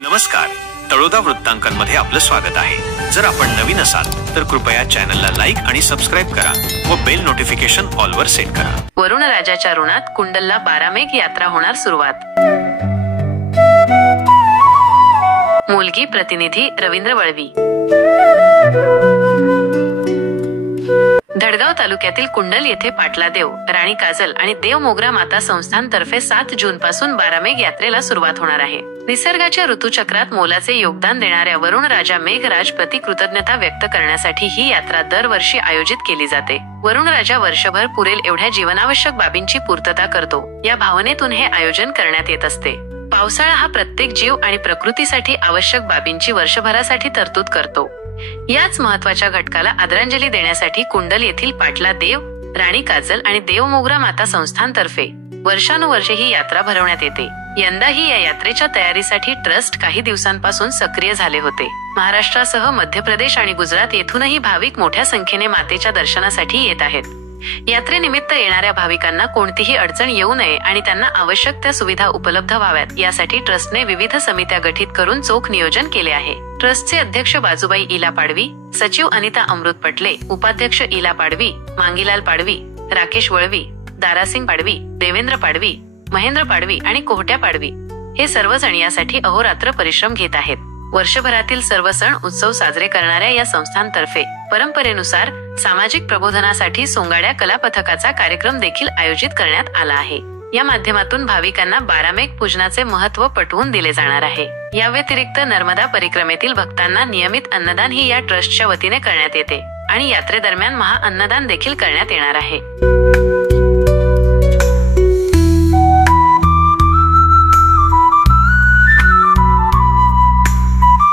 नमस्कार, तळोदा वृत्तांकनमध्ये आपलं स्वागत आहे। जर आपण नवीन असाल तर कृपया चॅनलला लाईक आणि सबस्क्राइब करा व बेल नोटिफिकेशन ऑल वर सेट करा। वरुण राजाच्या ऋणात कुंडलला 12 मेघ यात्रा होणार सुरुवात। मुलगी प्रतिनिधी रवींद्र वळवी। धडगाव तालुक्यातील कुंडल येथे पाटला देव, राणी काजल आणि देव मोगरा माता संस्थानतर्फे 7 जून पासून 12 मेघ यात्रेला सुरुवात होणार आहे। निसर्गाच्या ऋतुचक्रात मोलाचे योगदान देणाऱ्या वरुण राजा मेघराज प्रति कृतज्ञता व्यक्त करण्यासाठी ही यात्रा दरवर्षी आयोजित केली जाते। वरुण राजा वर्षभर पुरेल एवढ्या जीवनावश्यक बाबींची पूर्तता करतो, या भावनेतून हे आयोजन करण्यात येत असते। पावसाळा हा प्रत्येक जीव आणि प्रकृतीसाठी आवश्यक बाबींची वर्षभरासाठी तरतूद करतो। याच महत्त्वाच्या घटकाला आदरांजली देण्यासाठी कुंडल येथील पाटला देव, राणी काजल आणि देव मोगरा माता संस्थानतर्फे वर्षानुवर्षे ही यात्रा भरवण्यात येते। यंदाही या यात्रेच्या तयारीसाठी ट्रस्ट काही दिवसांपासून सक्रिय झाले होते। महाराष्ट्रासह मध्य प्रदेश आणि गुजरात येथूनही भाविक मोठ्या संख्येने मातेच्या दर्शनासाठी येत आहेत। यात्रेनिमित्त येणाऱ्या भाविकांना कोणतीही अडचण येऊ नये आणि त्यांना आवश्यक त्या सुविधा उपलब्ध व्हाव्यात यासाठी ट्रस्टने विविध समित्या गठीत करून चोख नियोजन केले आहे। ट्रस्टचे अध्यक्ष बाजूबाई इला पाडवी, सचिव अनिता अमृत पटले, उपाध्यक्ष इला पाडवी, मांगीलाल पाडवी, राकेश वळवी, दारासिंग पाडवी, देवेंद्र पाडवी, महेंद्र पाडवी आणि कोहट्या पाडवी हे सर्वजण यासाठी अहोरात्र परिश्रम घेत आहेत। वर्षभरातील सर्व सण उत्सव साजरे करणाऱ्या या संस्थांतर्फे परंपरेनुसार सामाजिक प्रबोधनासाठी सोंगाड्या कला पथकाचा कार्यक्रम देखील आयोजित करण्यात आला आहे। या माध्यमातून भाविकांना 12 मेघ पूजनाचे महत्त्व पटवून दिले जाणार आहे। या व्यतिरिक्त नर्मदा परिक्रमेतील भक्तांना नियमित अन्नदान ही या ट्रस्टच्या वतीने करण्यात येते आणि यात्रेदरम्यान महाअन्नदान देखील करण्यात येणार आहे।